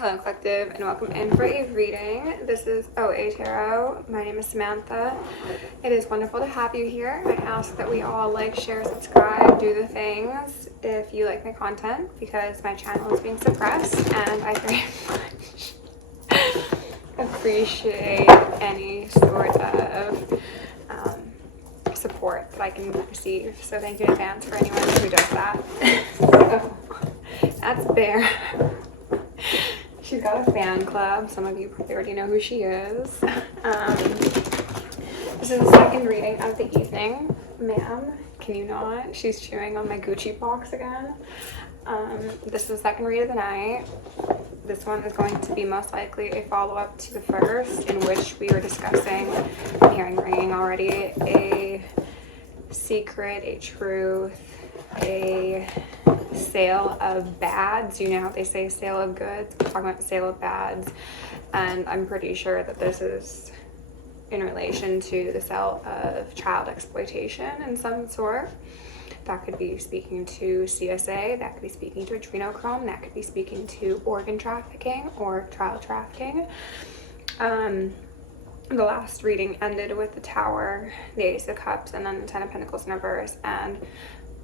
Hello Collective, and welcome in for a reading. This is OAtarot. My name is Samantha. It is wonderful to have you here. I ask that we all like, share, subscribe, do the things if you like my content, because my channel is being suppressed and I very much appreciate any sort of support that I can receive. So thank you in advance for anyone who does that. So that's Bear. She's got a fan club. Some of you probably already know who she is. This is the second reading of the evening. Ma'am, can you not? She's chewing on my Gucci box again. This is the second read of the night. This one is going to be most likely a follow-up to the first, in which we were discussing, I'm hearing ringing already, a secret, a truth, a sale of bads. You know how they say sale of goods? I'm talking about sale of bads, and I'm pretty sure that this is in relation to the sale of child exploitation in some sort. That could be speaking to CSA, that could be speaking to adrenochrome, that could be speaking to organ trafficking or child trafficking. The last reading ended with the Tower, the Ace of Cups, and then the Ten of Pentacles in reverse. And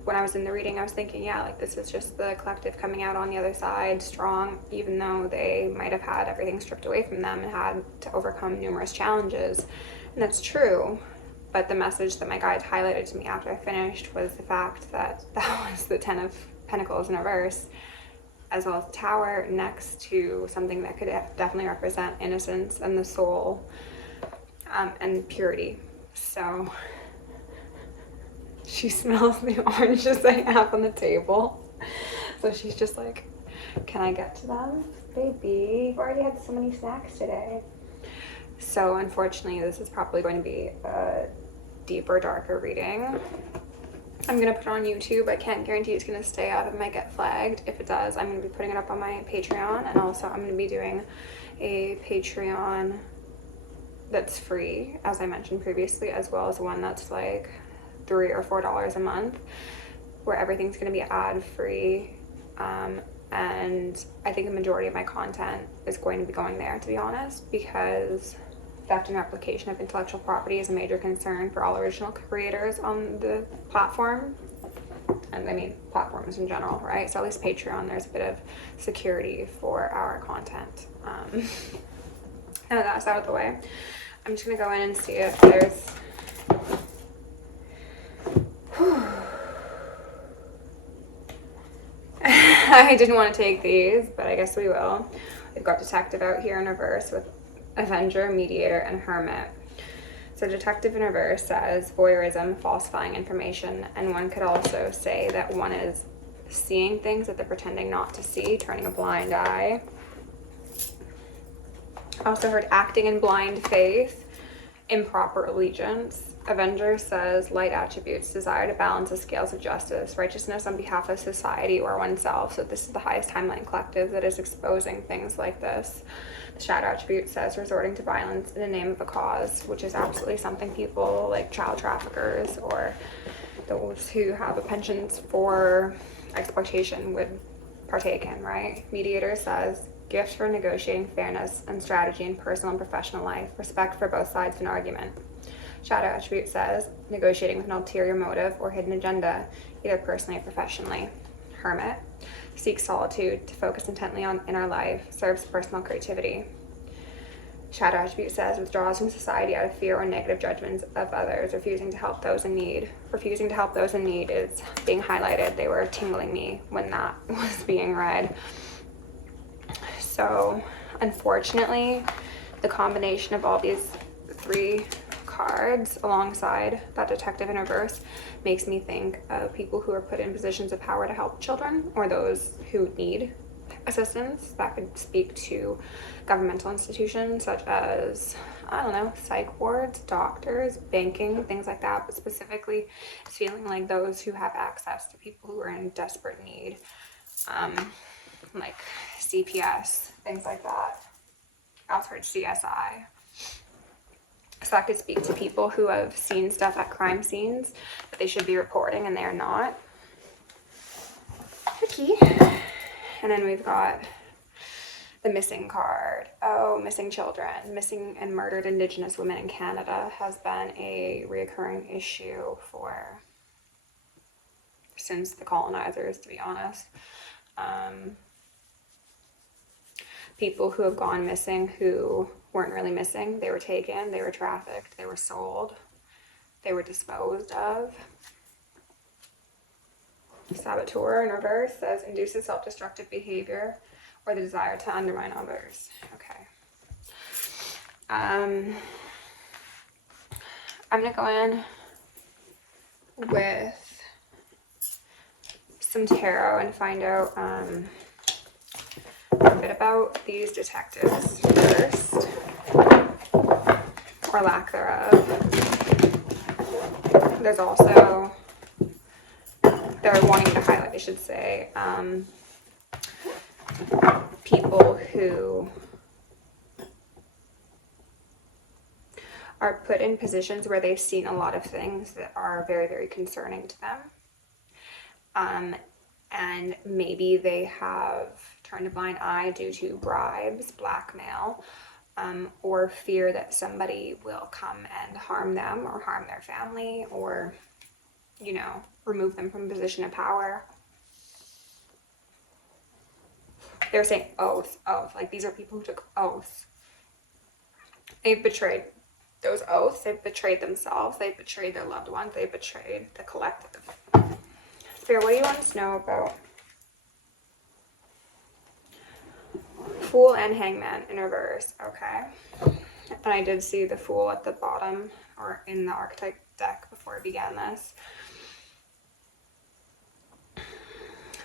when I was in the reading, I was thinking, yeah, like this is just the collective coming out on the other side strong, even though they might have had everything stripped away from them and had to overcome numerous challenges. And that's true. But the message that my guide highlighted to me after I finished was the fact that that was the Ten of Pentacles in reverse, as well as the Tower next to something that could definitely represent innocence and the soul, and purity. So she smells the oranges I have on the table. So she's just like, can I get to them? Baby, you've already had so many snacks today. So unfortunately, this is probably going to be a deeper, darker reading. I'm going to put it on YouTube. I can't guarantee it's going to stay out of my Get Flagged. If it does, I'm going to be putting it up on my Patreon. And also I'm going to be doing a Patreon that's free, as I mentioned previously, as well as one that's like $3 or $4 a month, where everything's going to be ad free. And I think the majority of my content is going to be going there, to be honest, because theft and replication of intellectual property is a major concern for all original creators on the platform. And I mean, platforms in general, right? So at least Patreon, there's a bit of security for our content. Now that's out of the way, I'm just gonna go in and see if there's I didn't want to take these, but I guess we will. We've got Detective out here in reverse with Avenger, Mediator, and Hermit. So Detective in reverse says voyeurism, falsifying information, and one could also say that one is seeing things that they're pretending not to see, turning a blind eye. I also heard acting in blind faith, improper allegiance. Avenger says light attributes, desire to balance the scales of justice, righteousness on behalf of society or oneself. So this is the highest timeline collective that is exposing things like this. The shadow attribute says resorting to violence in the name of a cause, which is absolutely something people like child traffickers or those who have a penchant for exploitation would partake in, right? Mediator says gift for negotiating fairness and strategy in personal and professional life, respect for both sides of an argument. Shadow attribute says negotiating with an ulterior motive or hidden agenda, either personally or professionally. Hermit seeks solitude to focus intently on inner life, serves personal creativity. Shadow attribute says withdraws from society out of fear or negative judgments of others, refusing to help those in need. Refusing to help those in need is being highlighted. They were tingling me when that was being read. So unfortunately, the combination of all these three cards alongside that Detective in reverse makes me think of people who are put in positions of power to help children or those who need assistance. That could speak to governmental institutions such as, I don't know, psych wards, doctors, banking, things like that, but specifically it's feeling like those who have access to people who are in desperate need, like CPS, things like that. I also heard CSI. So that could speak to people who have seen stuff at crime scenes that they should be reporting and they are not. Okay. And then we've got The missing card. Oh, missing children. Missing and murdered Indigenous women in Canada has been a reoccurring issue since the colonizers, to be honest. People who have gone missing who weren't really missing. They were taken, they were trafficked, they were sold, they were disposed of. Saboteur in reverse says induces self-destructive behavior or the desire to undermine others. Okay. I'm gonna go in with some tarot and find out a bit about these detectives first, or lack thereof. There's also, they're wanting to highlight, I should say, people who are put in positions where they've seen a lot of things that are very, very concerning to them. And maybe they have turned a blind eye due to bribes, blackmail, or fear that somebody will come and harm them or harm their family or, you know, remove them from a position of power. They're saying oath, like these are people who took oaths. They've betrayed those oaths, they've betrayed themselves, they've betrayed their loved ones, they've betrayed the collective. Spirit, what do you want us to know about Fool and Hangman in reverse? Okay. And I did see the Fool at the bottom or in the archetype deck before I began this.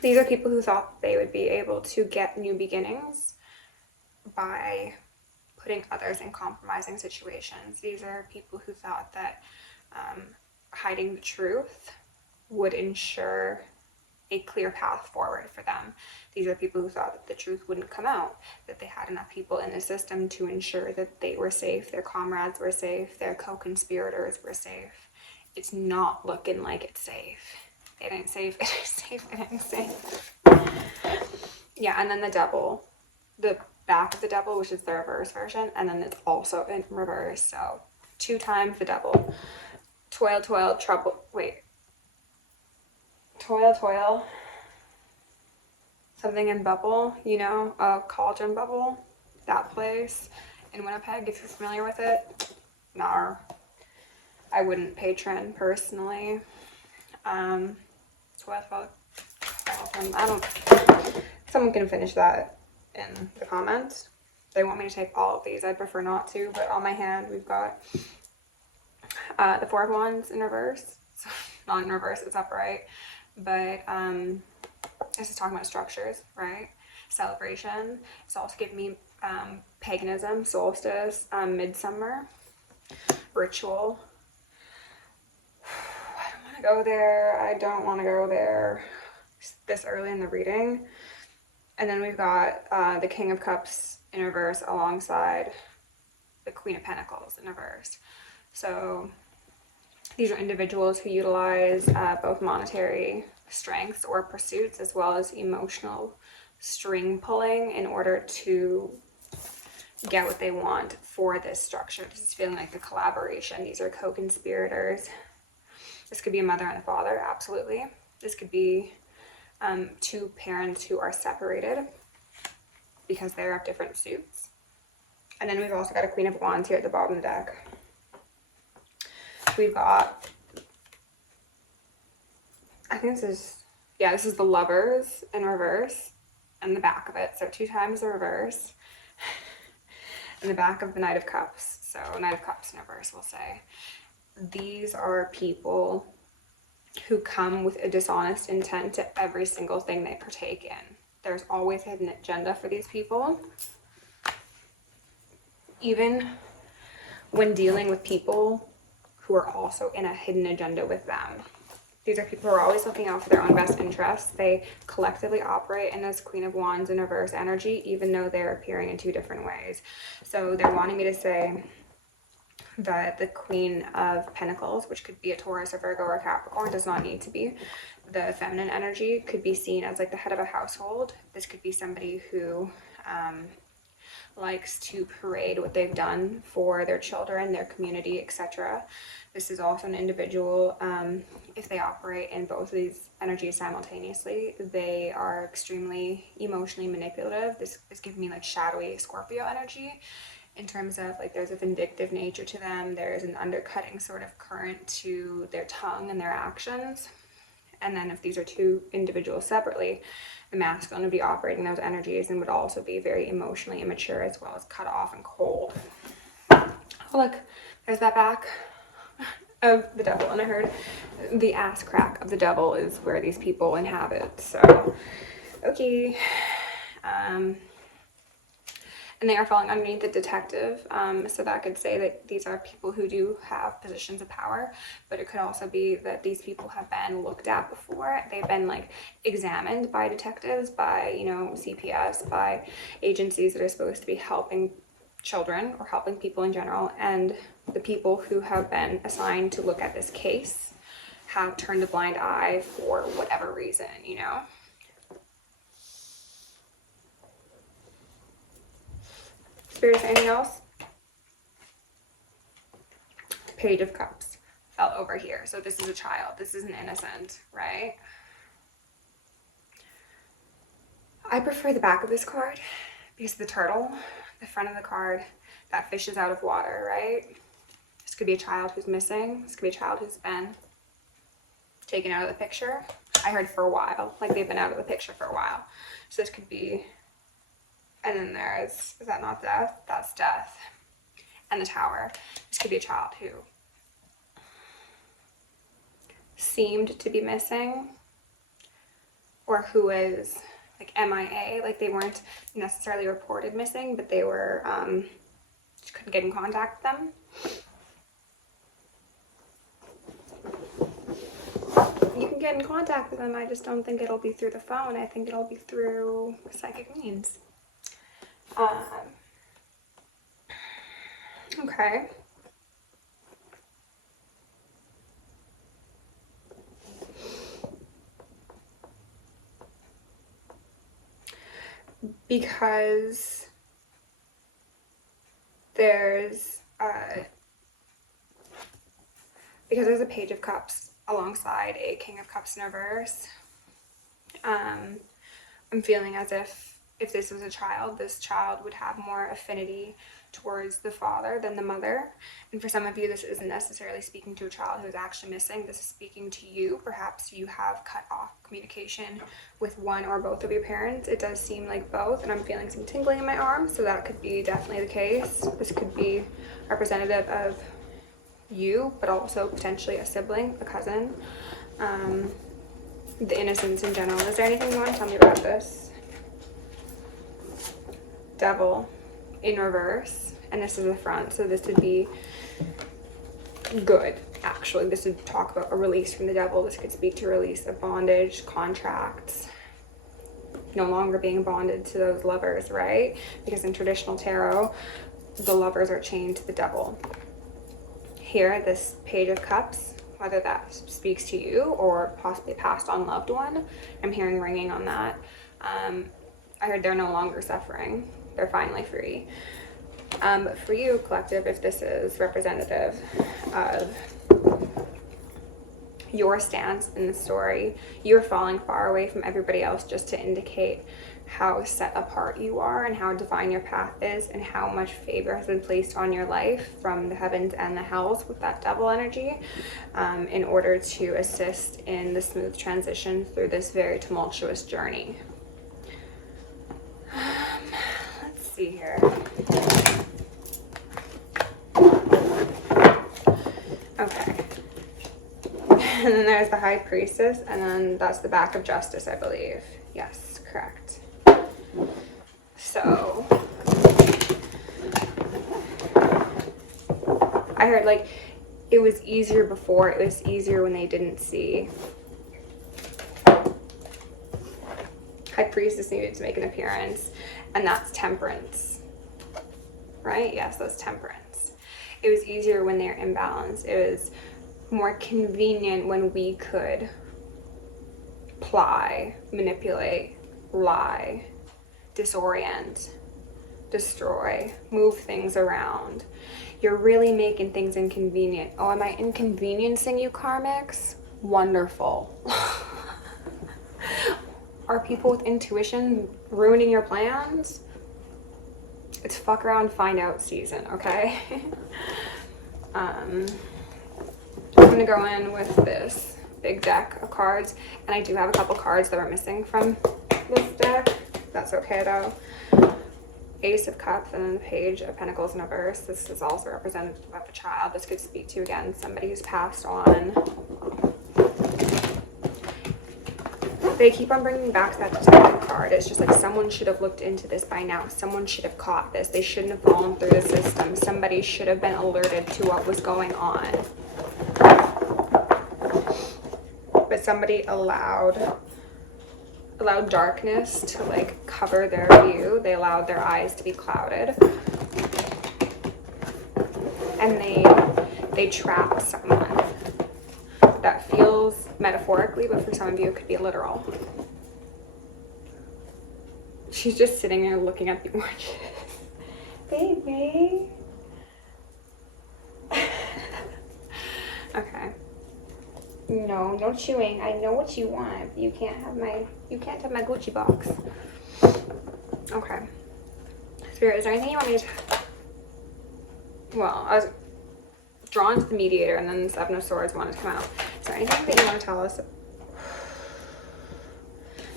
These are people who thought they would be able to get new beginnings by putting others in compromising situations. These are people who thought that hiding the truth would ensure a clear path forward for them. These are people who thought that the truth wouldn't come out, that they had enough people in the system to ensure that they were safe, their comrades were safe, their co-conspirators were safe. It's not looking like it's safe. It ain't safe, it ain't safe, it ain't safe. Yeah, and then the devil, the back of the devil, which is the reverse version, and then it's also in reverse. So 2 times the devil. Toil, toil, trouble, wait. Toil, toil. Something in Bubble, you know, Cauldron Bubble, that place in Winnipeg, if you're familiar with it. Nar. I wouldn't patron personally. Toil, toil, Cauldron. I don't, someone can finish that in the comments. They want me to take all of these. I'd prefer not to, but on my hand we've got the 4 of Wands in reverse. So, not in reverse, it's upright. But this is talking about structures, right? Celebration. It's also giving me paganism, solstice, midsummer, ritual. I don't want to go there. I don't want to go there this early in the reading. And then we've got the King of Cups in reverse alongside the Queen of Pentacles in reverse. So these are individuals who utilize both monetary strengths or pursuits as well as emotional string pulling in order to get what they want for this structure. This is feeling like a collaboration. These are co-conspirators. This could be a mother and a father, absolutely. This could be 2 parents who are separated because they're of different suits. And then we've also got a Queen of Wands here at the bottom of the deck. We've got, I think this is, yeah, this is the Lovers in reverse and the back of it. So 2 times the reverse and the back of the Knight of Cups. So Knight of Cups in reverse, we'll say. These are people who come with a dishonest intent to every single thing they partake in. There's always a hidden agenda for these people. Even when dealing with people who are also in a hidden agenda with them. These are people who are always looking out for their own best interests. They collectively operate in this Queen of Wands in reverse energy, even though they're appearing in 2 different ways. So they're wanting me to say that the Queen of Pentacles, which could be a Taurus or Virgo or Capricorn, does not need to be. The feminine energy could be seen as like the head of a household. This could be somebody who likes to parade what they've done for their children, their community, etc. This is also an individual, if they operate in both of these energies simultaneously, they are extremely emotionally manipulative. This is giving me like shadowy Scorpio energy, in terms of like there's a vindictive nature to them, there's an undercutting sort of current to their tongue and their actions. And then if these are two individuals separately, the masculine would be operating those energies and would also be very emotionally immature, as well as cut off and cold. Oh, look, there's that back of the devil. And I heard the ass crack of the devil is where these people inhabit. So, okay. And they are falling underneath the detective. So that could say that these are people who do have positions of power, but it could also be that these people have been looked at before. They've been like examined by detectives, by, you know, CPS, by agencies that are supposed to be helping children or helping people in general. And the people who have been assigned to look at this case have turned a blind eye for whatever reason, you know? Spirit, anything else? Page of Cups fell over here. So this is a child. This is an innocent, right? I prefer the back of this card because the turtle, the front of the card, that fish is out of water, right? This could be a child who's missing. This could be a child who's been taken out of the picture. I heard for a while, like they've been out of the picture for a while. So this could be, and then there's, is that not death? That's death. And the Tower. This could be a child who seemed to be missing, or who was like MIA, like they weren't necessarily reported missing, but they were, just couldn't get in contact with them. You can get in contact with them, I just don't think it'll be through the phone. I think it'll be through psychic means. Okay. Because there's a Page of Cups alongside a King of Cups in reverse. I'm feeling as if this was a child, this child would have more affinity towards the father than the mother. And for some of you, this isn't necessarily speaking to a child who is actually missing. This is speaking to you. Perhaps you have cut off communication with one or both of your parents. It does seem like both, and I'm feeling some tingling in my arm, so that could be definitely the case. This could be representative of you, but also potentially a sibling, a cousin. The innocence in general. Is there anything you want to tell me about this? Devil in reverse, and this is the front, so this would be good. Actually, this would talk about a release from the devil. This could speak to release of bondage, contracts, no longer being bonded to those lovers, right? Because in traditional tarot, the lovers are chained to the devil. Here, this Page of Cups, whether that speaks to you or possibly a passed on loved one, I'm hearing ringing on that. I heard they're no longer suffering. They're finally free. But for you, collective, if this is representative of your stance in the story, you're falling far away from everybody else just to indicate how set apart you are and how divine your path is and how much favor has been placed on your life from the heavens and the hells with that devil energy, in order to assist in the smooth transition through this very tumultuous journey. Let's see here. Okay. And then there's the High Priestess, and then that's the back of Justice, I believe. Yes, correct. So, I heard like it was easier before, it was easier when they didn't see. High Priestess needed to make an appearance, and that's Temperance, right? Yes, that's Temperance. It was easier when they're imbalanced. It was more convenient when we could ply, manipulate, lie, disorient, destroy, move things around. You're really making things inconvenient. Oh, am I inconveniencing you, karmics? Wonderful. Are people with intuition ruining your plans? It's fuck around, find out season, okay? I'm gonna go in with this big deck of cards, and I do have a couple cards that are missing from this deck. That's okay though. Ace of Cups and then the Page of Pentacles in reverse. This is also representative of a child. This could speak to, again, somebody who's passed on. They keep on bringing back that detective card. It's just like someone should have looked into this by now. Someone should have caught this. They shouldn't have fallen through the system. Somebody should have been alerted to what was going on. But somebody allowed darkness to like cover their view. They allowed their eyes to be clouded. And they trapped someone. That feels metaphorically, but for some of you it could be literal. She's just sitting there looking at the oranges. Baby. Okay. No, no chewing. I know what you want. You can't have my Gucci box. Okay. Spirit, is there anything you want me to... Well, I was drawn to the mediator, and then the Seven of Swords wanted to come out. Is there anything that you want to tell us?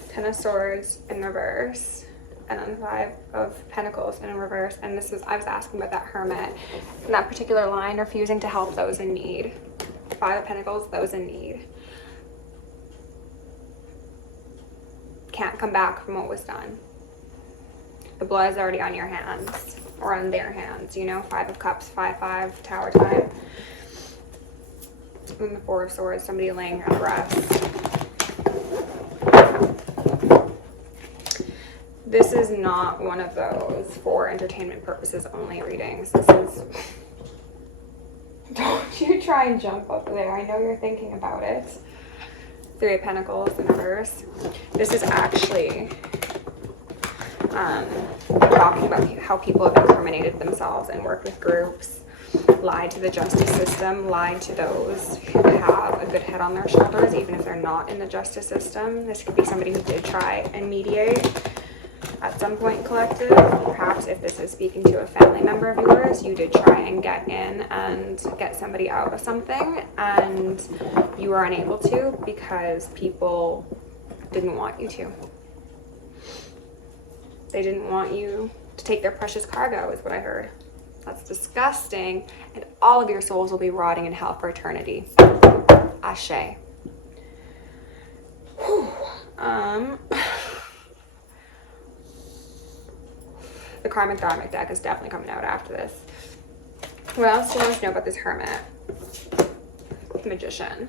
Ten of Swords in reverse, and then Five of Pentacles in reverse. And this is, I was asking about that hermit in that particular line, refusing to help those in need. Five of Pentacles, those in need. Can't come back from what was done. The blood is already on your hands, or on their hands, you know. Five of Cups, 5-5, Tower time. And the Four of Swords, somebody laying on rest. This is not one of those for entertainment purposes only readings. This is... Don't you try and jump up there. I know you're thinking about it. Three of Pentacles in reverse. This is actually talking about how people have incriminated themselves and worked with groups, lied to the justice system, lied to those who have a good head on their shoulders, even if they're not in the justice system. This could be somebody who did try and mediate at some point, collective. Perhaps if this is speaking to a family member of yours, you did try and get in and get somebody out of something, and you were unable to because people didn't want you to. They didn't want you to take their precious cargo, is what I heard. That's disgusting, and all of your souls will be rotting in hell for eternity. Ashe. Whew. The Karmic Dharmic deck is definitely coming out after this. What else do you want to know about this hermit? Magician.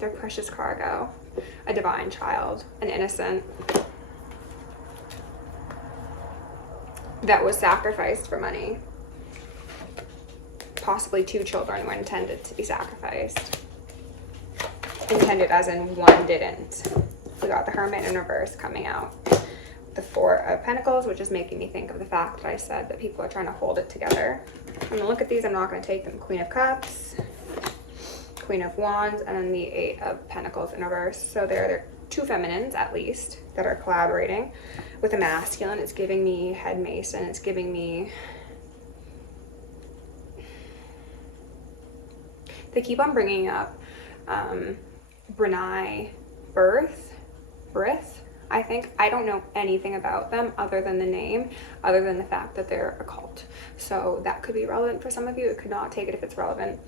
Their precious cargo. A divine child. An innocent. That was sacrificed for money. Possibly two children were intended to be sacrificed. Intended as in one didn't. We got the Hermit in reverse coming out. The Four of Pentacles, which is making me think of the fact that I said that people are trying to hold it together. I'm going to look at these. I'm not going to take them. Queen of Cups, Queen of Wands, and then the Eight of Pentacles in reverse. So they're two feminines, at least, that are collaborating with a masculine. It's giving me head mason. It's giving me... They keep on bringing up Brunei Brith, I think. I don't know anything about them other than the name, other than the fact that they're a cult. So that could be relevant for some of you. It could not. Take it if it's relevant.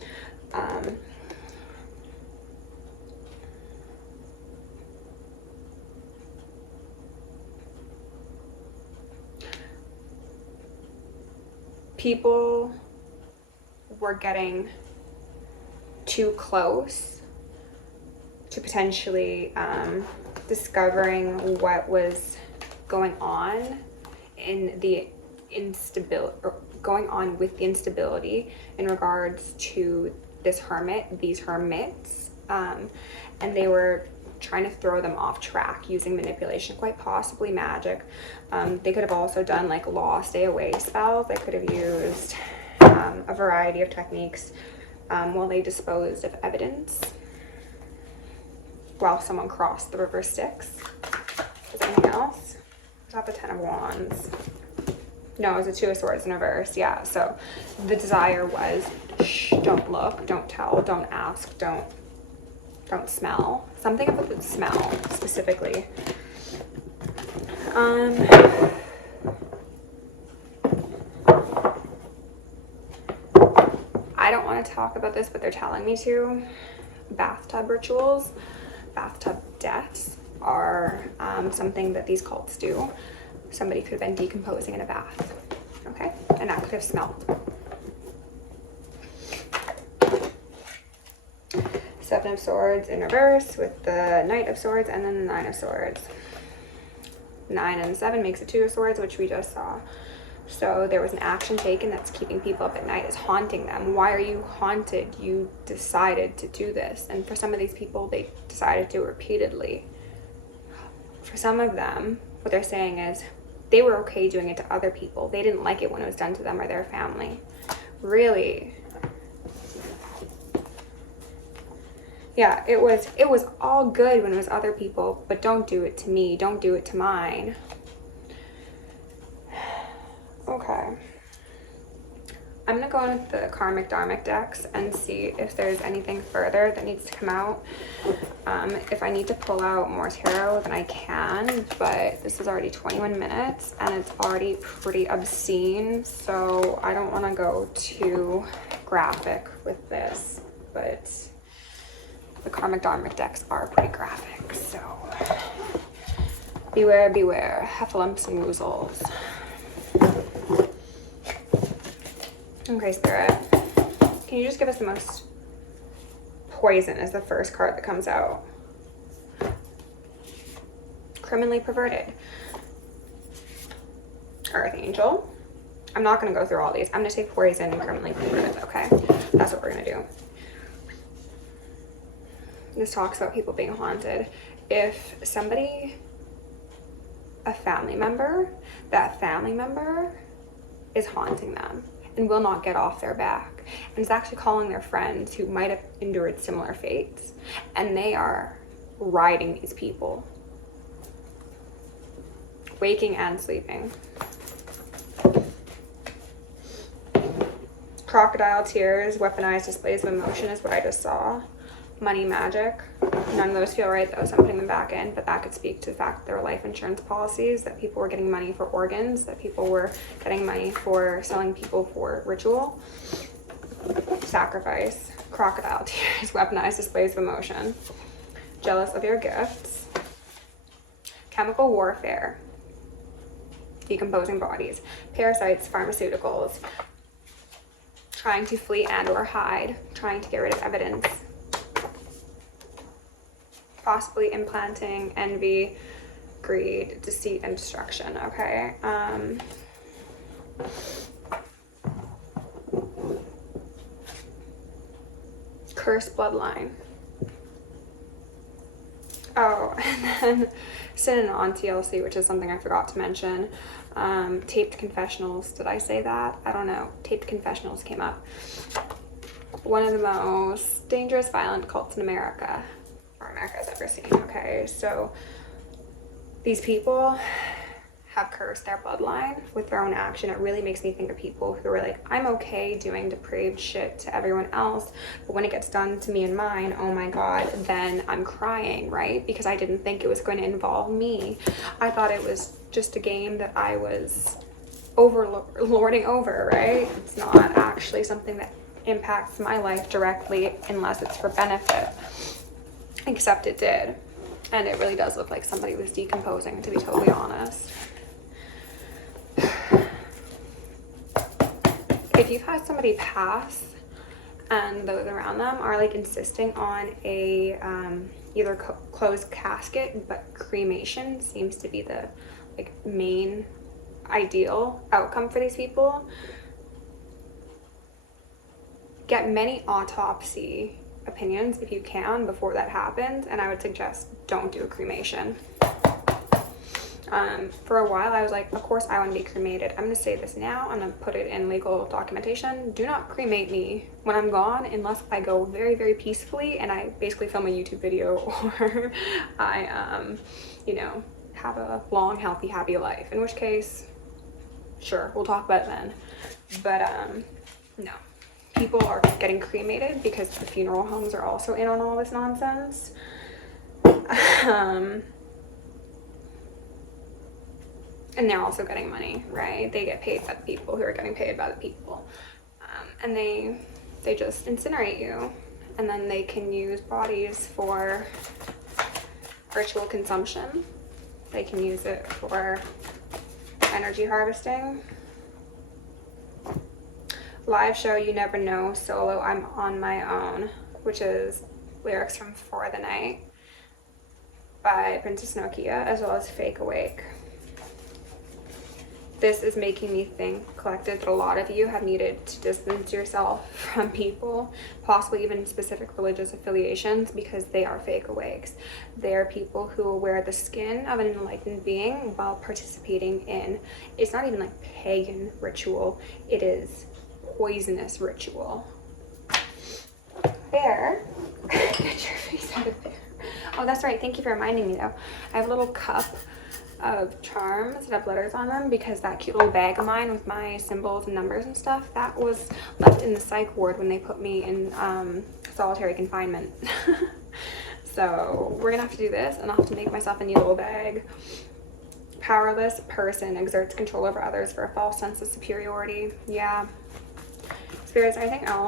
People were getting too close to potentially discovering what was going on in the instability, or going on with the instability in regards to this hermit, these hermits, and they were trying to throw them off track using manipulation, quite possibly magic. They could have also done like law stay away spells. They could have used a variety of techniques while they disposed of evidence while someone crossed the river Styx. Is there anything else? Is that the 10 of Wands? No, it was the 2 of Swords in reverse. Yeah, so the desire was, shh, don't look, don't tell, don't ask, don't smell. Something about the smell specifically. I don't want to talk about this, but they're telling me to. Bathtub rituals, bathtub deaths are something that these cults do. Somebody could have been decomposing in a bath, okay? And that could have smelled. 7 of Swords in reverse with the Knight of Swords and then the 9 of Swords. 9 and 7 makes a 2 of Swords, which we just saw. So there was an action taken that's keeping people up at night, is haunting them. Why are you haunted? You decided to do this. And for some of these people, they decided to repeatedly. For some of them, what they're saying is they were okay doing it to other people. They didn't like it when it was done to them or their family. Really? Yeah, it was all good when it was other people, but don't do it to me. Don't do it to mine. Okay. I'm gonna go in with the karmic dharmic decks and see if there's anything further that needs to come out. If I need to pull out more tarot, then I can, but this is already 21 minutes and it's already pretty obscene, so I don't want to go too graphic with this, but the karmic dharmic decks are pretty graphic, so beware, beware, heffalumps and woozles. Okay, Spirit, can you just give us the most poison as the first card that comes out? Criminally perverted. Archangel. I'm not going to go through all these. I'm going to take poison and criminally perverted, okay? That's what we're going to do. This talks about people being haunted. If somebody, a family member, that family member is haunting them and will not get off their back, and is actually calling their friends who might have endured similar fates, and they are riding these people, waking and sleeping. Crocodile tears, weaponized displays of emotion is what I just saw. Money magic. None of those feel right though, so I'm putting them back in, but that could speak to the fact that there were life insurance policies, that people were getting money for organs, that people were getting money for selling people for ritual. Sacrifice. Crocodile tears, weaponized displays of emotion. Jealous of your gifts. Chemical warfare. Decomposing bodies. Parasites, pharmaceuticals. Trying to flee and or hide. Trying to get rid of evidence. Possibly implanting envy, greed, deceit, and destruction, okay? Cursed bloodline. Oh, and then sin on TLC, which is something I forgot to mention. Taped confessionals, did I say that? I don't know. Taped confessionals came up. One of the most dangerous, violent cults in America. America's ever seen. Okay, so these people have cursed their bloodline with their own action. It really makes me think of people who are like, I'm okay doing depraved shit to everyone else, but when it gets done to me and mine, oh my god, then I'm crying, right? Because I didn't think it was going to involve me. I thought it was just a game that I was lording over, right? It's not actually something that impacts my life directly unless it's for benefit. Except it did. And it really does look like somebody was decomposing, to be totally honest. If you've had somebody pass and those around them are like insisting on a either closed casket, but cremation seems to be the like main ideal outcome for these people, get many autopsy opinions if you can before that happens, and I would suggest don't do a cremation. For a while I was like, of course I want to be cremated. I'm going to say this now, I'm going to put it in legal documentation. Do not cremate me when I'm gone unless I go very, very peacefully and I basically film a YouTube video or I, you know, have a long, healthy, happy life. In which case, sure, we'll talk about it then. But no. People are getting cremated because the funeral homes are also in on all this nonsense. And they're also getting money, right? They get paid by the people who are getting paid by the people. And they just incinerate you. And then they can use bodies for ritual consumption. They can use it for energy harvesting. Live show, You Never Know. Solo, I'm on My Own, which is lyrics from For the Night by Princess Nokia, as well as Fake Awake. This is making me think, collective, that a lot of you have needed to distance yourself from people, possibly even specific religious affiliations, because they are fake awakes. They are people who will wear the skin of an enlightened being while participating in, it's not even like pagan ritual, it is poisonous ritual. Bear, get your face out of there. Oh, that's right, thank you for reminding me though. I have a little cup of charms that have letters on them because that cute little bag of mine with my symbols and numbers and stuff, that was left in the psych ward when they put me in solitary confinement. So we're gonna have to do this, and I'll have to make myself a new little bag. Powerless person exerts control over others for a false sense of superiority. Yeah. Spirits, anything else?